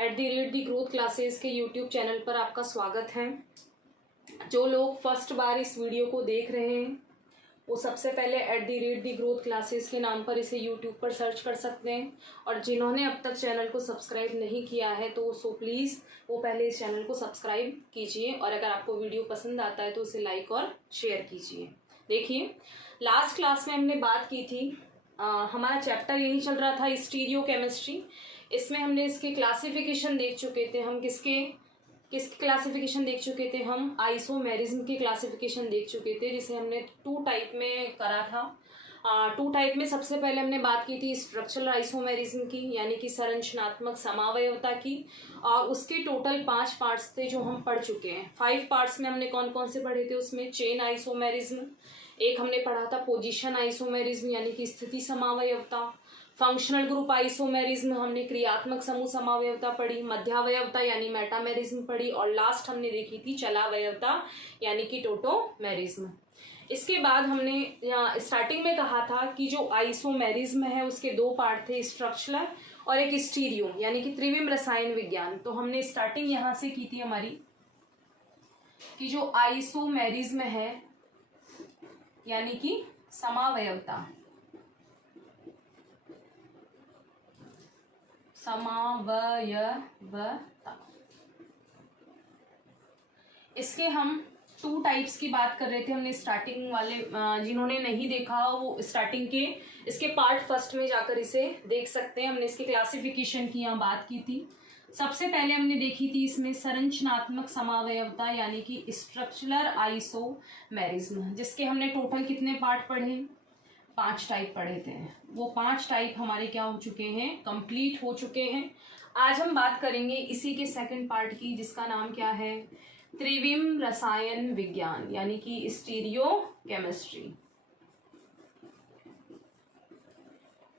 @the growth classes के YouTube channel पर आपका स्वागत है। जो लोग फर्स्ट बार इस वीडियो को देख रहे हैं वो सबसे पहले @the ग्रोथ क्लासेस के नाम पर इसे यूट्यूब पर सर्च कर सकते हैं, और जिन्होंने अब तक चैनल को सब्सक्राइब नहीं किया है तो प्लीज़ वो पहले इस चैनल को सब्सक्राइब कीजिए, और अगर आपको वीडियो पसंद आता है तो उसे लाइक और शेयर कीजिए। देखिए, लास्ट क्लास में हमने बात की थी, हमारा चैप्टर यही चल रहा था स्टीरियो केमिस्ट्री। इसमें हमने इसके क्लासिफिकेशन देख चुके थे। हम किसके क्लासिफिकेशन देख चुके थे? हम आइसोमेरिज्म की क्लासिफिकेशन देख चुके थे, जिसे हमने 2 टाइप में करा था। 2 टाइप में सबसे पहले हमने बात की थी स्ट्रक्चरल आइसोमेरिज्म की, यानी कि संरचनात्मक समावयवता की, और उसके टोटल 5 पार्ट्स थे जो हम पढ़ चुके हैं। 5 पार्ट्स में हमने कौन कौन से पढ़े थे? उसमें चेन आइसोमेरिज्म, एक हमने पढ़ा था पोजीशन आइसोमेरिज्म यानी कि स्थिति समावयवता, फंक्शनल ग्रुप आइसोमेरिज्म हमने क्रियात्मक समूह समावयवता पढ़ी, मध्यावयवता यानी मेटामेरिज्म पढ़ी, और लास्ट हमने देखी थी चलावयवता यानी कि टोटोमेरिज्म। इसके बाद हमने स्टार्टिंग में कहा था कि जो आइसोमेरिज्म है उसके 2 पार्ट थे, स्ट्रक्चरल और एक स्टीरियो यानी कि त्रिविम रसायन विज्ञान। तो हमने स्टार्टिंग यहाँ से की थी हमारी कि जो आइसोमेरिज्म है यानी कि समावयवता, इसके हम 2 टाइप्स की बात कर रहे थे। हमने स्टार्टिंग वाले, जिन्होंने नहीं देखा वो स्टार्टिंग के इसके पार्ट फर्स्ट में जाकर इसे देख सकते हैं। हमने इसके क्लासिफिकेशन की यहाँ बात की थी। सबसे पहले हमने देखी थी इसमें संरचनात्मक समावयवता यानी कि स्ट्रक्चरल आइसोमेरिज्म, जिसके हमने टोटल कितने पार्ट पढ़े? 5 टाइप पढ़े थे। वो 5 टाइप हमारे क्या हो चुके हैं? कंप्लीट हो चुके हैं। आज हम बात करेंगे इसी के सेकंड पार्ट की, जिसका नाम क्या है? त्रिविम रसायन विज्ञान यानी कि स्टीरियो केमिस्ट्री।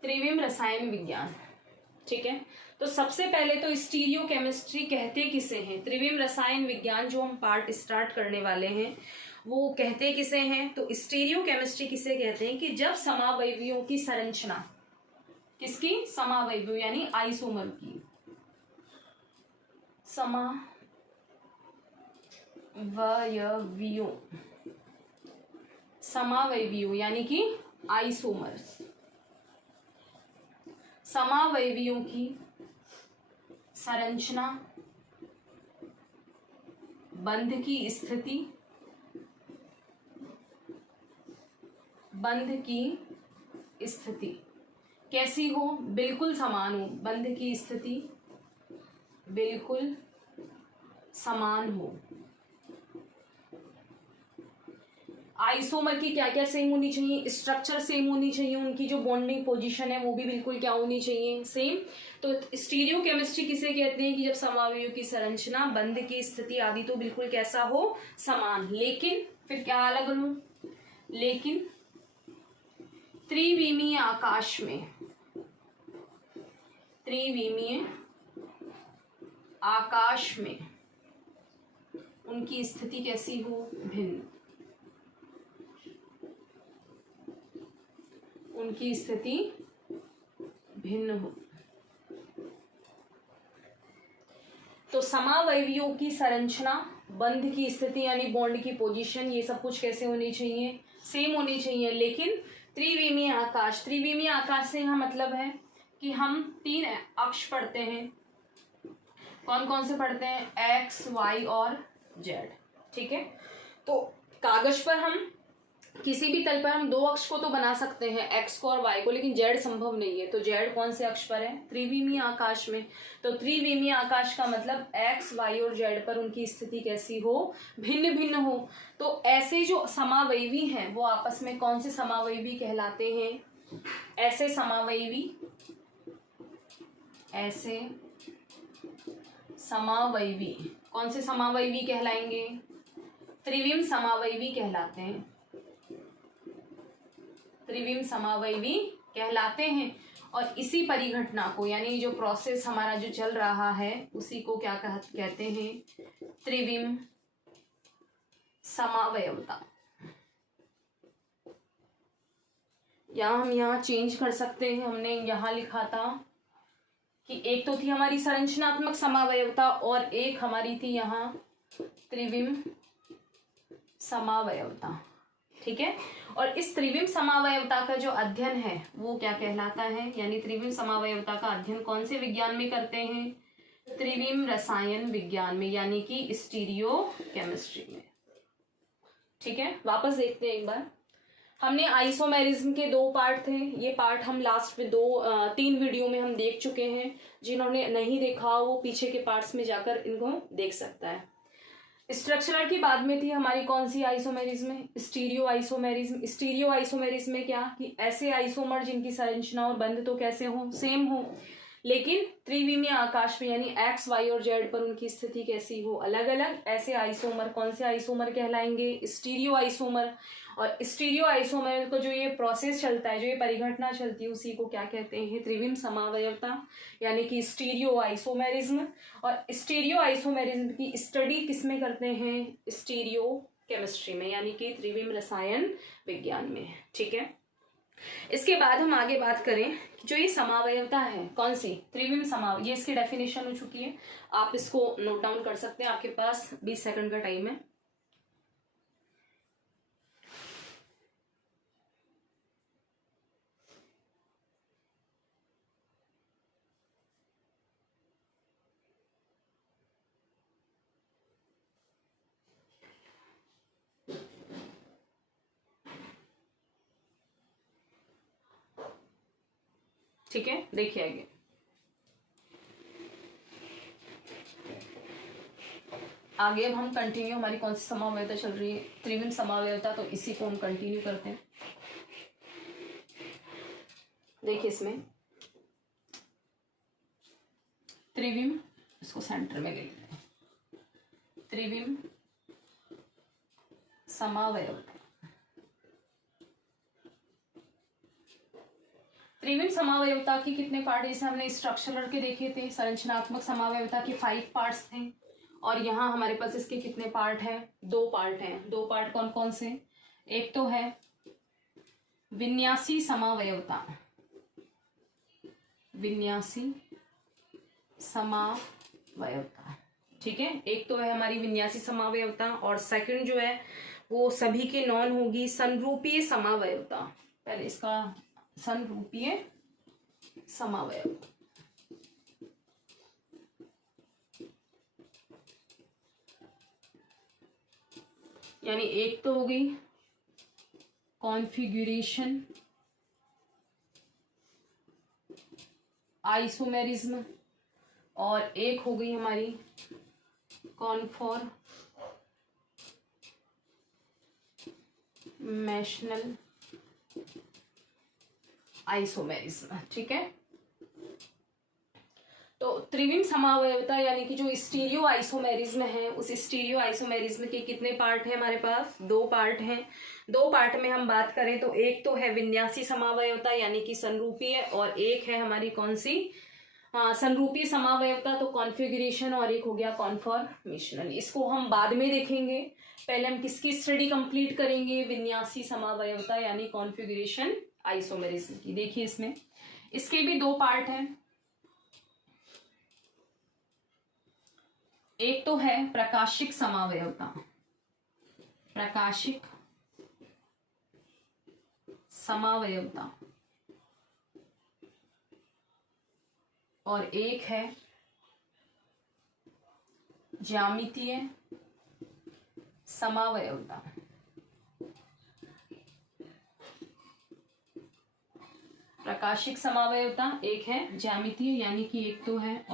त्रिविम रसायन विज्ञान, ठीक है। तो सबसे पहले तो स्टीरियो केमिस्ट्री कहते किसे हैं? त्रिविम रसायन विज्ञान जो हम पार्ट स्टार्ट करने वाले हैं वो कहते किसे हैं? तो स्टीरियो केमिस्ट्री किसे कहते हैं कि जब समावयवियों की संरचना, किसकी? समावयवियों यानी आइसोमर की, समावयवियों यानी कि आइसोमर्स, समावयवियों की संरचना, बंध की स्थिति, बंध की स्थिति कैसी हो? बिल्कुल समान हो। बंध की स्थिति बिल्कुल समान हो। आइसोमर की क्या क्या सेम होनी चाहिए? स्ट्रक्चर सेम होनी चाहिए, उनकी जो बॉन्डिंग पोजीशन है वो भी बिल्कुल क्या होनी चाहिए? सेम। तो स्टीरियो केमिस्ट्री किसे कहते हैं कि जब समावयवों की संरचना, बंध की स्थिति आदि तो बिल्कुल कैसा हो? समान। लेकिन फिर क्या अलग हो? लेकिन त्रिविमीय आकाश में, त्रिविमीय आकाश में उनकी स्थिति कैसी हो? भिन्न। उनकी स्थिति भिन्न हो। तो समावयवियों की संरचना, बंध की स्थिति यानी बॉन्ड की पोजीशन, ये सब कुछ कैसे होनी चाहिए? सेम होनी चाहिए। लेकिन त्रिविमीय आकाश, त्रिविमीय आकाश से यहाँ मतलब है कि हम 3 अक्ष पढ़ते हैं। कौन कौन से पढ़ते हैं? एक्स, वाई और जेड, ठीक है। तो कागज पर हम किसी भी तल पर हम 2 अक्ष को तो बना सकते हैं, एक्स को और वाई को, लेकिन जेड संभव नहीं है। तो जेड कौन से अक्ष पर है? त्रिविमीय आकाश में। तो त्रिविमीय आकाश का मतलब एक्स, वाई और जेड पर उनकी स्थिति कैसी हो? भिन्न भिन्न हो। तो ऐसे जो समावयवी हैं वो आपस में कौन से समावयवी कहलाते हैं? ऐसे समावयवी, ऐसे समावयवी कौन से समावयवी कहलाएंगे? त्रिविम समावयवी कहलाते हैं। त्रिविम समावयवी कहलाते हैं। और इसी परिघटना को, यानी जो प्रोसेस हमारा जो चल रहा है उसी को क्या कहते हैं? त्रिविम समावयवता। या हम यहाँ चेंज कर सकते हैं। हमने यहाँ लिखा था कि एक तो थी हमारी संरचनात्मक समावयवता और एक हमारी थी यहाँ त्रिविम समावयवता। ठीक है, और इस त्रिविम समावयवता का जो अध्ययन है वो क्या कहलाता है, यानी त्रिविम समावयवता का अध्ययन कौन से विज्ञान में करते हैं, त्रिविम रसायन विज्ञान में, यानी कि स्टीरियो केमिस्ट्री में। ठीक है, वापस देखते हैं एक बार। हमने आइसोमेरिज्म के 2 पार्ट थे, ये पार्ट हम लास्ट में 3 वीडियो में हम देख चुके हैं। जिन्होंने नहीं देखा वो पीछे के पार्ट्स में जाकर इनको देख सकता है। स्ट्रक्चरल की बाद में थी हमारी कौन सी isomerism, stereo isomerism. Stereo isomerism में क्या कि ऐसे आइसोमर जिनकी संरचना और बंध तो कैसे हो, सेम हो, लेकिन त्रिविमीय आकाश में यानी एक्स वाई और जेड पर उनकी स्थिति कैसी हो, अलग अलग। ऐसे आइसोमर कौन से आइसोमर कहलाएंगे, स्टीरियो आइसोमर। और स्टीरियो आइसोमर को जो ये प्रोसेस चलता है, जो ये परिघटना चलती है, उसी को क्या कहते हैं, त्रिविम समावयवता, यानी कि स्टीरियो आइसोमेरिज्म। और स्टीरियो आइसोमेरिज्म की स्टडी किसमें करते हैं, स्टीरियो केमिस्ट्री में, यानी कि त्रिविम रसायन विज्ञान में। ठीक है, इसके बाद हम आगे बात करें जो ये समावयवता है कौन सी, त्रिविम समाव, ये इसकी डेफिनेशन हो चुकी है, आप इसको नोट डाउन कर सकते हैं, आपके पास 20 सेकंड का टाइम है। ठीक है, देखिए आगे। आगे अब हम कंटिन्यू, हमारी कौन सी समावयवता चल रही है, त्रिविम समावयवता, तो इसी को हम कंटिन्यू करते हैं। देखिए इसमें त्रिविम, इसको सेंटर में ले लेते हैं, त्रिविम समावयवता। त्रिविम समावयवता की कितने पार्ट, जैसे हमने स्ट्रक्चरल के देखे थे, संरचनात्मक समावयवता के 5 पार्ट्स थे, और यहाँ हमारे पास इसके कितने पार्ट हैं, 2 पार्ट हैं। 2 पार्ट कौन कौन से, एक तो है विन्यासी समावयवता, विन्यासी समावयवता। ठीक है, एक तो है हमारी विन्यासी समावयवता, और सेकंड जो है वो सभी के नॉन होगी, संरूपीय समावयवता। पहले इसका संरूपीय समावयवता, यानी एक तो हो गई कॉन्फिगरेशन आइसोमेरिज्म, और एक हो गई हमारी कॉन्फॉर्मेशनल आइसोमेरिज्म। ठीक है, तो त्रिविम समावयवता यानी कि जो स्टीरियो आइसोमेरिज्म है, उस स्टीरियो आइसोमेरिज्म के कितने पार्ट हैं हमारे पास, 2 पार्ट हैं। 2 पार्ट में हम बात करें तो एक तो है विन्यासी समावयवता यानी कि संरूपीय, और एक है हमारी कौन सी, संरूपीय समावयवता तो कॉन्फ़िगरेशन, और एक हो गया कॉन्फॉर्मेशनल। इसको हम बाद में देखेंगे, पहले हम किसकी स्टडी कंप्लीट करेंगे, विन्यासी समावयवता यानी कॉन्फ़िगरेशन आइसोमेरिज्म की। देखिए इसमें इसके भी 2 पार्ट हैं, एक तो है प्रकाशिक समावयवता, प्रकाशिक समावयवता, और एक है ज्यामितीय समावयवता। प्रकाशिक समावयवता एक है, ज्यामितीय यानी कि एक तो है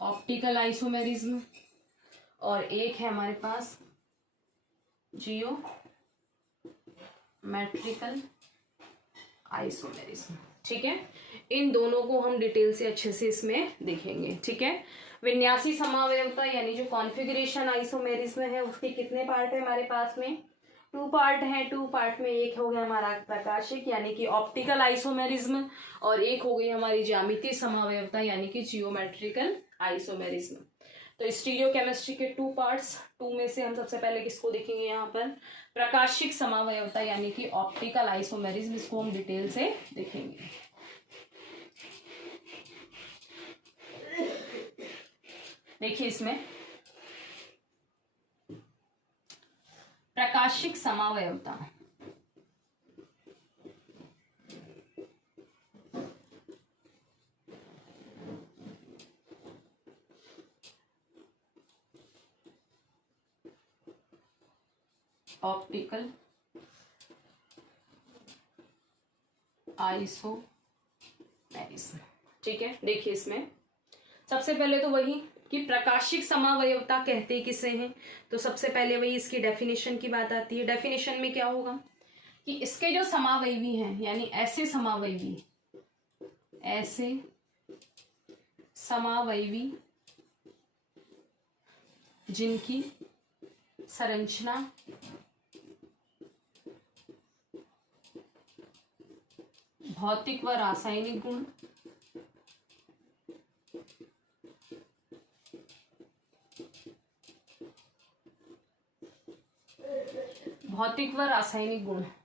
ऑप्टिकल आइसोमेरिज्म, और एक है हमारे पास जियोमेट्रिकल आइसोमेरिज्म। ठीक है, इन दोनों को हम डिटेल से अच्छे से इसमें देखेंगे। ठीक है, विन्यासी समावयवता यानी जो कॉन्फ़िगरेशन आइसोमेरिज्म है उसके कितने पार्ट है हमारे पास में, 2 पार्ट हैं। 2 पार्ट में एक हो गया हमारा प्रकाशिक यानी कि ऑप्टिकल आइसोमेरिज्म, और एक हो गई हमारी ज्यामितीय समावयवता यानी कि जियोमेट्रिकल आइसोमेरिज्म। तो स्टीरियो केमिस्ट्री के 2 पार्ट्स, 2 में से हम सबसे पहले किसको देखेंगे, यहाँ पर प्रकाशिक समावयवता यानी कि ऑप्टिकल आइसोमेरिज्म, इसको हम डिटेल से देखेंगे। देखिए इसमें प्रकाशिक समावयवता, ऑप्टिकल आइसोमेरिज्म। ठीक है, देखिए इसमें सबसे पहले तो वही कि प्रकाशिक समावयवता कहते किसे हैं, तो सबसे पहले वही इसकी डेफिनेशन की बात आती है। डेफिनेशन में क्या होगा कि इसके जो समावयवी हैं, यानी ऐसे समावयवी जिनकी संरचना भौतिक व रासायनिक गुण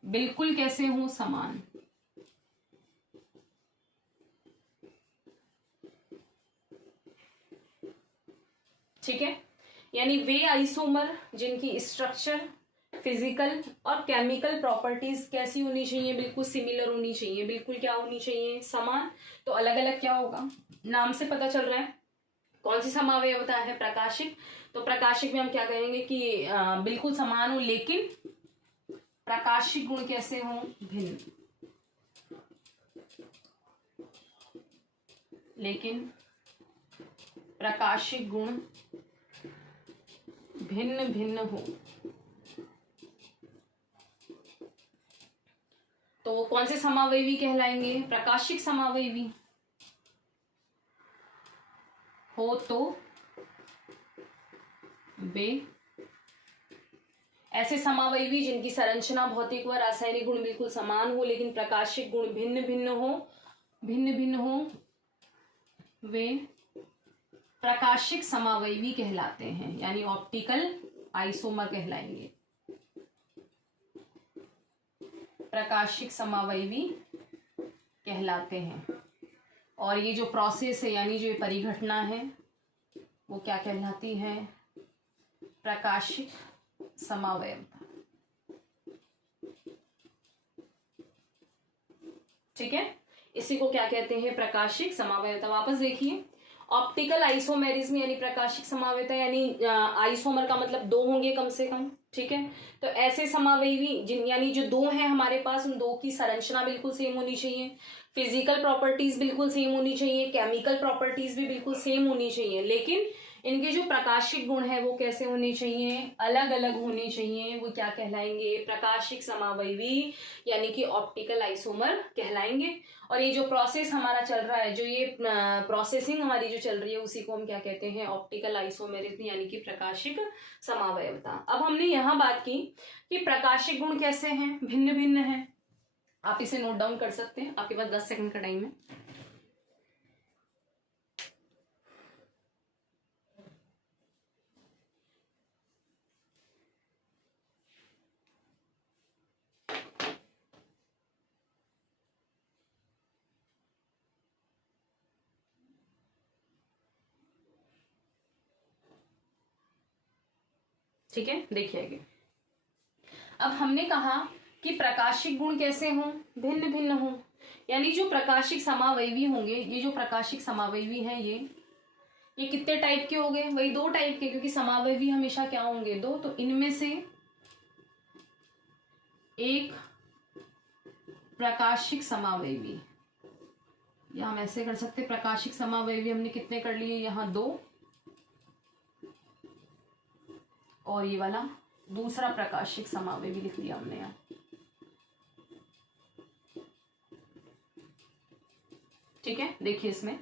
बिल्कुल कैसे हो, समान। ठीक है, यानी वे आइसोमर जिनकी स्ट्रक्चर, फिजिकल और केमिकल प्रॉपर्टीज कैसी होनी चाहिए, बिल्कुल सिमिलर होनी चाहिए, बिल्कुल क्या होनी चाहिए, समान। तो अलग अलग क्या होगा, नाम से पता चल रहा है कौन सी समावयवता है, प्रकाशिक। तो प्रकाशिक में हम क्या कहेंगे कि बिल्कुल समान हो, लेकिन प्रकाशिक गुण कैसे हो, भिन्न। लेकिन प्रकाशिक गुण भिन्न भिन्न हो। तो कौन से समावयवी कहलाएंगे, प्रकाशिक समावयवी हो तो वे ऐसे समावयवी जिनकी संरचना भौतिक व रासायनिक गुण बिल्कुल समान हो, लेकिन प्रकाशिक गुण भिन्न भिन्न हो, वे प्रकाशिक समावयवी कहलाते हैं, यानी ऑप्टिकल आइसोमर कहलाएंगे। प्रकाशिक समावयवी कहलाते हैं। और ये जो प्रोसेस है, यानी जो परिघटना है, वो क्या कहलाती है, प्रकाशिक समावयवता। ठीक है, इसी को क्या कहते हैं, प्रकाशिक समावयवता। वापस देखिए, ऑप्टिकल आइसोमेरिज्म यानी प्रकाशिक समावयवता, यानी आइसोमर का मतलब दो होंगे कम से कम। ठीक है, तो ऐसे समावयवी जिन, यानी जो दो हैं हमारे पास, उन दो की संरचना बिल्कुल सेम होनी चाहिए, फिजिकल प्रॉपर्टीज बिल्कुल सेम होनी चाहिए, केमिकल प्रॉपर्टीज भी बिल्कुल सेम होनी चाहिए, लेकिन इनके जो प्रकाशिक गुण है वो कैसे होने चाहिए, अलग अलग होने चाहिए। वो क्या कहलाएंगे, प्रकाशिक समावयवी, यानी कि ऑप्टिकल आइसोमर कहलाएंगे। और ये जो प्रोसेस हमारा चल रहा है, जो ये प्रोसेसिंग हमारी जो चल रही है, उसी को हम क्या कहते हैं, ऑप्टिकल आइसोमेरिज्म, यानी कि प्रकाशिक समावयवता। अब हमने यहाँ बात की कि प्रकाशिक गुण कैसे हैं, भिन्न भिन्न है। आप इसे नोट डाउन कर सकते हैं, आपके पास 10 सेकंड का टाइम है। ठीक है, देखिए आगे। अब हमने कहा कि प्रकाशिक गुण कैसे हों, भिन्न भिन्न हों, यानी जो प्रकाशिक समावयवी होंगे, ये जो प्रकाशिक समावयवी हैं, ये कितने टाइप के हो गए, वही दो टाइप के, क्योंकि समावयवी हमेशा क्या होंगे, दो। तो इनमें से एक प्रकाशिक समावयवी, या हम ऐसे कर सकते, प्रकाशिक समावयवी हमने कितने कर लिए, यहाँ 2, और ये वाला दूसरा प्रकाशिक समावयवी लिख लिया हमने यहाँ। ठीक है, देखिए इसमें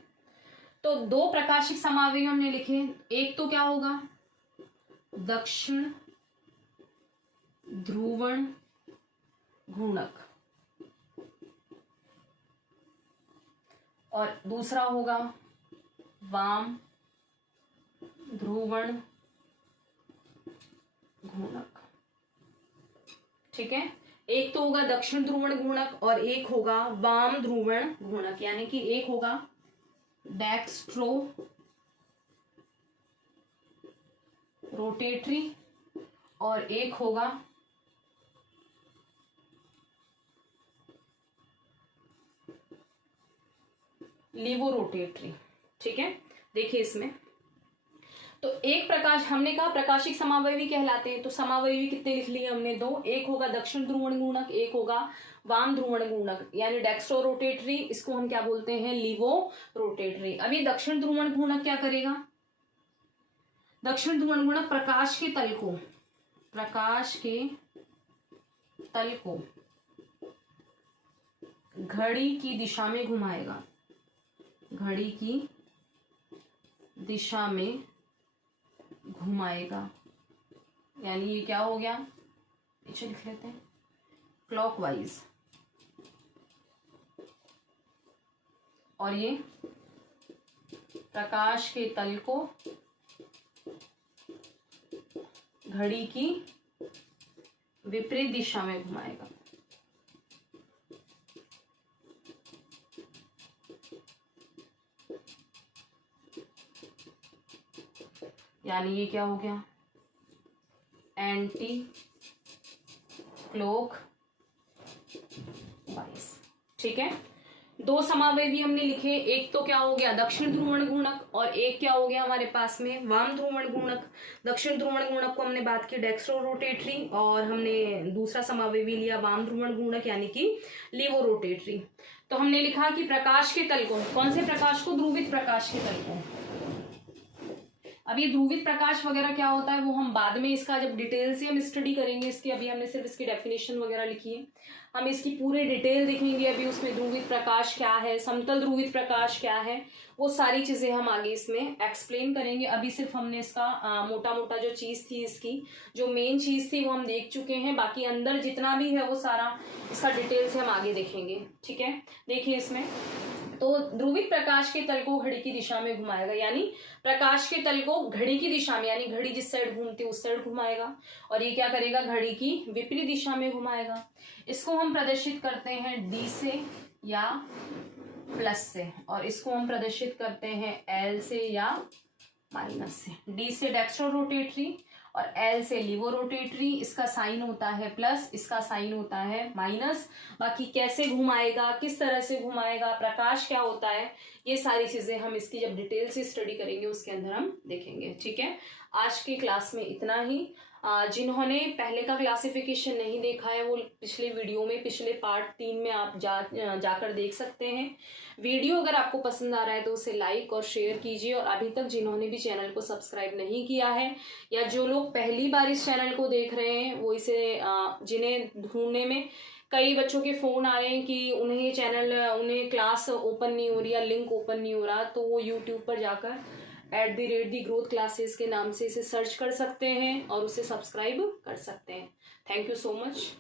तो 2 प्रकाशिक समावयवी हमने लिखे। एक तो क्या होगा, दक्षिण ध्रुवण घूर्णक, और दूसरा होगा वाम ध्रुवण घूर्णक। ठीक है, एक तो होगा दक्षिण ध्रुवण घूर्णक और एक होगा वाम ध्रुवण घूर्णक, यानी कि एक होगा डेक्स्ट्रो रोटेटरी और एक होगा लीवो रोटेटरी। ठीक है, देखिए इसमें तो एक प्रकाश, हमने कहा प्रकाशिक समावयवी कहलाते हैं, तो समावयवी कितने लिख लिए हमने? 2। एक होगा दक्षिण ध्रुवण गुणक, एक होगा वाम ध्रुवण गुणक, यानी डेक्स्ट्रो रोटेटरी, इसको हम क्या बोलते हैं? Levo rotatory. अब ये दक्षिण ध्रुवण गुणक क्या करेगा? दक्षिण ध्रुवण गुणक प्रकाश के तल को घड़ी की दिशा में घुमाएगा, घड़ी की दिशा में घुमाएगा, यानी ये क्या हो गया? नीचे लिख लेते हैं, क्लॉकवाइज। और ये प्रकाश के तल को घड़ी की विपरीत दिशा में घुमाएगा। यानी ये क्या हो गया? Anti clock wise. ठीक है, 2 समावयवी हमने लिखे, एक तो क्या हो गया? दक्षिण ध्रुवण गुणक, और एक क्या हो गया हमारे पास में? वाम ध्रुवण गुणक। दक्षिण ध्रुवण गुणक को हमने बात की डेक्स्ट्रो रोटेटरी, और हमने दूसरा समावयवी लिया वाम ध्रुवण गुणक यानी कि लीवो रोटेटरी। तो हमने लिखा कि प्रकाश के तल को, कौन से प्रकाश को? ध्रुवित प्रकाश के तल को। अब ये ध्रुवित प्रकाश वगैरह क्या होता है वो हम बाद में इसका जब डिटेल से हम स्टडी करेंगे इसकी, अभी हमने सिर्फ इसकी डेफिनेशन वगैरह लिखी है, हम इसकी पूरे डिटेल देखेंगे अभी उसमें ध्रुवित प्रकाश क्या है, समतल ध्रुवित प्रकाश क्या है, वो सारी चीजें हम आगे इसमें एक्सप्लेन करेंगे। अभी सिर्फ हमने इसका मोटा मोटा जो चीज थी, इसकी जो मेन चीज थी वो हम देख चुके हैं, बाकी अंदर जितना भी है वो सारा इसका डिटेल से हम आगे देखेंगे। ठीक है, देखिए इसमें तो ध्रुवित प्रकाश के तल को घड़ी की दिशा में घुमाएगा, यानी प्रकाश के तल को घड़ी की दिशा में, यानी घड़ी जिस साइड घूमती है उस साइड घुमाएगा, और ये क्या करेगा? घड़ी की विपरीत दिशा में घुमाएगा। इसको हम प्रदर्शित करते हैं डी से या प्लस से, और इसको हम प्रदर्शित करते हैं एल से या माइनस से। डी से डेक्स्ट्रो रोटेटरी और एल से लीवो रोटेटरी, इसका साइन होता है प्लस, इसका साइन होता है माइनस। बाकी कैसे घुमाएगा, किस तरह से घुमाएगा, प्रकाश क्या होता है, ये सारी चीजें हम इसकी जब डिटेल से स्टडी करेंगे उसके अंदर हम देखेंगे। ठीक है, आज की क्लास में इतना ही। जिन्होंने पहले का क्लासिफिकेशन नहीं देखा है वो पिछले वीडियो में, पिछले पार्ट 3 में आप जाकर देख सकते हैं। वीडियो अगर आपको पसंद आ रहा है तो उसे लाइक और शेयर कीजिए, और अभी तक जिन्होंने भी चैनल को सब्सक्राइब नहीं किया है या जो लोग पहली बार इस चैनल को देख रहे हैं वो इसे जिन्हें ढूंढने में कई बच्चों के फ़ोन आ रहे हैं कि उन्हें चैनल, उन्हें क्लास ओपन नहीं हो रही या लिंक ओपन नहीं हो रहा, तो वो यूट्यूब पर जाकर @the ग्रोथ क्लासेस के नाम से इसे सर्च कर सकते हैं और उसे सब्सक्राइब कर सकते हैं। Thank you so much.